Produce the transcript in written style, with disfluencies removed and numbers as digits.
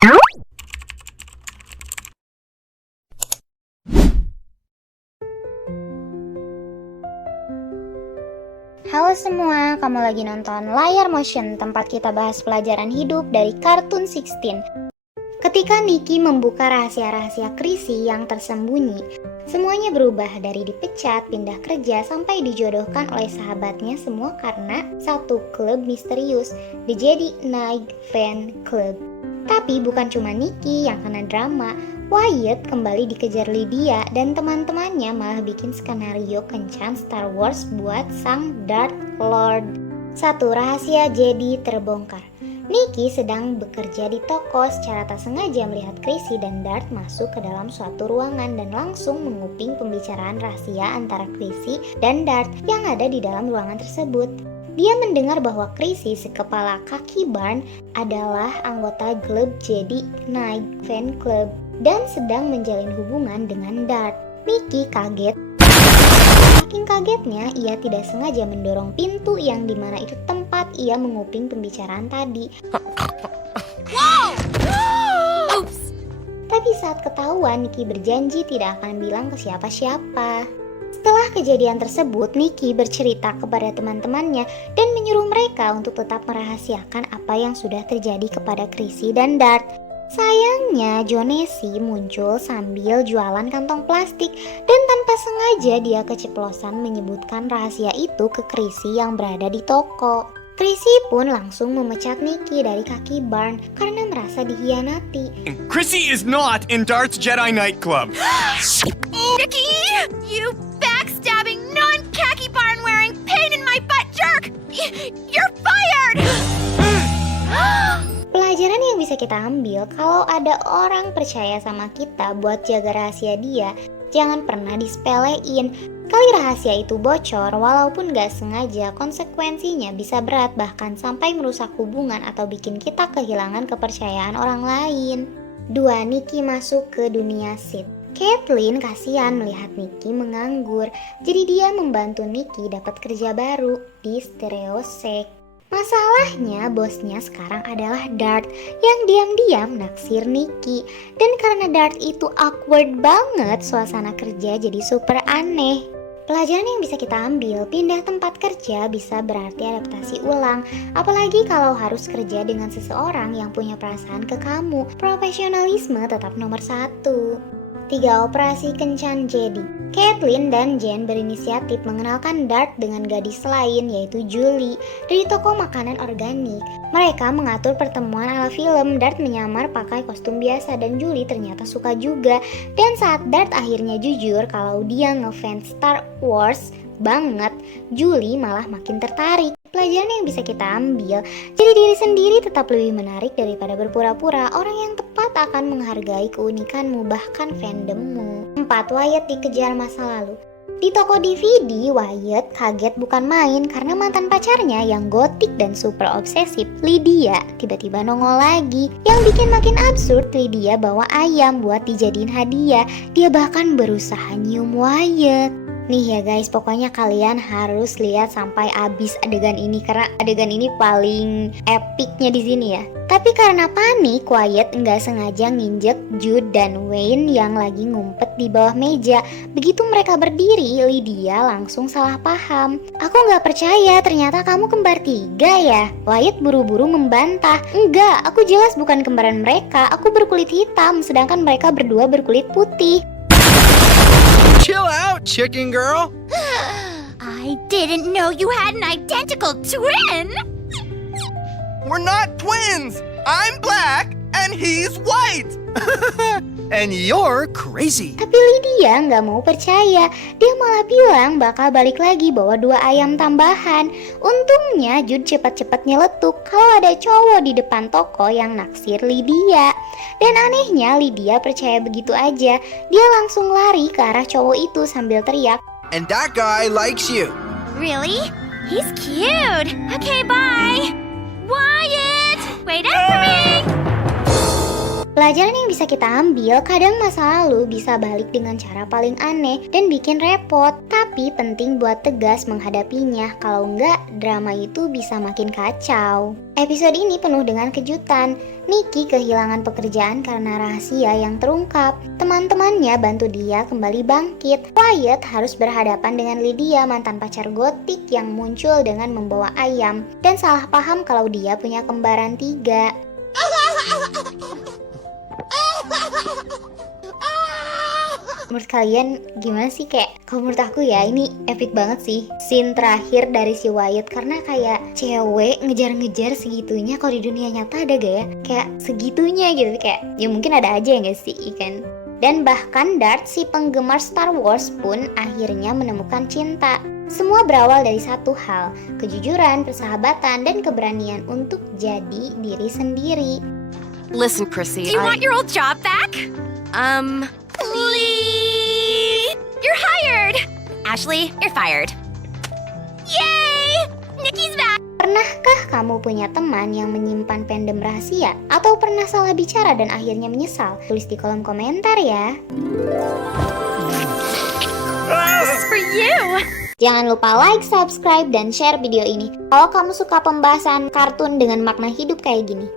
Halo semua, kamu lagi nonton Layar Motion, tempat kita bahas pelajaran hidup dari Kartun 16. Ketika Nikki membuka rahasia-rahasia Chrissy yang tersembunyi, semuanya berubah dari dipecat, pindah kerja, sampai dijodohkan oleh sahabatnya, semua karena satu klub misterius, The Jedi Knight Fan Club. Tapi bukan cuma Nikki yang kena drama, Wyatt kembali dikejar Lydia dan teman-temannya malah bikin skenario kencan Star Wars buat sang Darth Lord. Satu rahasia Jedi terbongkar. Nikki sedang bekerja di toko, secara tak sengaja melihat Chrissy dan Darth masuk ke dalam suatu ruangan dan langsung menguping pembicaraan rahasia antara Chrissy dan Darth yang ada di dalam ruangan tersebut. Dia mendengar bahwa Chrissy, si kepala kaki Barn, adalah anggota klub Jedi Knight Fan Club dan sedang menjalin hubungan dengan Darth. Nikki kaget. Saking kagetnya, ia tidak sengaja mendorong pintu yang dimana itu tempat ia menguping pembicaraan tadi. Oops. Tapi saat ketahuan, Nikki berjanji tidak akan bilang ke siapa-siapa. Setelah kejadian tersebut, Nikki bercerita kepada teman-temannya dan menyuruh mereka untuk tetap merahasiakan apa yang sudah terjadi kepada Chrissy dan Darth. Sayangnya, Jonesy muncul sambil jualan kantong plastik dan tanpa sengaja dia keceplosan menyebutkan rahasia itu ke Chrissy yang berada di toko. Chrissy pun langsung memecat Nikki dari kaki Barn karena merasa dikhianati. Chrissy is not in Darth's Jedi Knight Club. Nikki! You backstabbing, non-khaki barn-wearing, pain-in-my-butt jerk! You're fired! Pelajaran yang bisa kita ambil, kalau ada orang percaya sama kita buat jaga rahasia dia, jangan pernah disepelein. Kali rahasia itu bocor, walaupun gak sengaja, konsekuensinya bisa berat, bahkan sampai merusak hubungan atau bikin kita kehilangan kepercayaan orang lain. 2. Nikki masuk ke dunia Sith. Caitlin kasihan melihat Nikki menganggur, jadi dia membantu Nikki dapat kerja baru di Stereo Shack. Masalahnya, bosnya sekarang adalah Darth yang diam-diam naksir Nikki. Dan karena Darth itu awkward banget, suasana kerja jadi super aneh. Pelajaran yang bisa kita ambil, pindah tempat kerja bisa berarti adaptasi ulang. Apalagi kalau harus kerja dengan seseorang yang punya perasaan ke kamu. Profesionalisme tetap nomor 1. 3. Operasi Kencan Jedi. Caitlin dan Jen berinisiatif mengenalkan Darth dengan gadis lain, yaitu Julie, dari toko makanan organik. Mereka mengatur pertemuan ala film. Darth menyamar pakai kostum biasa dan Julie ternyata suka juga. Dan saat Darth akhirnya jujur kalau dia ngefans Star Wars banget, Julie malah makin tertarik. Pelajaran yang bisa kita ambil, jadi diri sendiri tetap lebih menarik daripada berpura-pura. Orang yang tepat akan menghargai keunikanmu, bahkan fandommu. 4. Wyatt dikejar masa lalu. Di toko DVD, Wyatt kaget bukan main karena mantan pacarnya yang gotik dan super obsesif, Lydia, tiba-tiba nongol lagi. Yang bikin makin absurd, Lydia bawa ayam buat dijadiin hadiah. Dia bahkan berusaha nyium Wyatt. Nih ya guys, pokoknya kalian harus lihat sampai habis adegan ini karena adegan ini paling epicnya di sini ya. Tapi karena panik, Wyatt nggak sengaja nginjek Jude dan Wayne yang lagi ngumpet di bawah meja. Begitu mereka berdiri, Lydia langsung salah paham. Aku nggak percaya, ternyata kamu kembar 3 ya. Wyatt buru-buru membantah. Enggak, aku jelas bukan kembaran mereka. Aku berkulit hitam, sedangkan mereka berdua berkulit putih. Chill out, chicken girl. I didn't know you had an identical twin! We're not twins. I'm black and he's white. And you're crazy. Tapi Lydia nggak mau percaya. Dia malah bilang bakal balik lagi bawa 2 ayam tambahan. Untungnya Jude cepat-cepat nyeletuk kalau ada cowok di depan toko yang naksir Lydia. Dan anehnya Lydia percaya begitu aja. Dia langsung lari ke arah cowok itu sambil teriak, And that guy likes you. Really? He's cute! Okay, bye! Wyatt! Wait up for me! Pelajaran yang bisa kita ambil, kadang masa lalu bisa balik dengan cara paling aneh dan bikin repot. Tapi penting buat tegas menghadapinya, kalau enggak drama itu bisa makin kacau. Episode ini penuh dengan kejutan. Nikki kehilangan pekerjaan karena rahasia yang terungkap. Teman-temannya bantu dia kembali bangkit. Wyatt harus berhadapan dengan Lydia, mantan pacar gotik yang muncul dengan membawa ayam. Dan salah paham kalau dia punya kembaran 3. Menurut kalian gimana sih? Kalau menurut aku ya ini epic banget sih scene terakhir dari si Wyatt, karena kayak cewek ngejar-ngejar segitunya. Kalau di dunia nyata ada gak ya kayak segitunya gitu, kayak ya mungkin ada aja ya gak sih kan. Dan bahkan Dart, si penggemar Star Wars pun akhirnya menemukan cinta. Semua berawal dari satu hal, kejujuran, persahabatan, dan keberanian untuk jadi diri sendiri. Listen, Chrissy, Do you want your old job back? Please! You're hired! Ashley, you're fired. Yay! Nikki's back! Pernahkah kamu punya teman yang menyimpan pendem rahasia? Atau pernah salah bicara dan akhirnya menyesal? Tulis di kolom komentar ya. This is for you! Jangan lupa like, subscribe, dan share video ini kalau kamu suka pembahasan kartun dengan makna hidup kayak gini.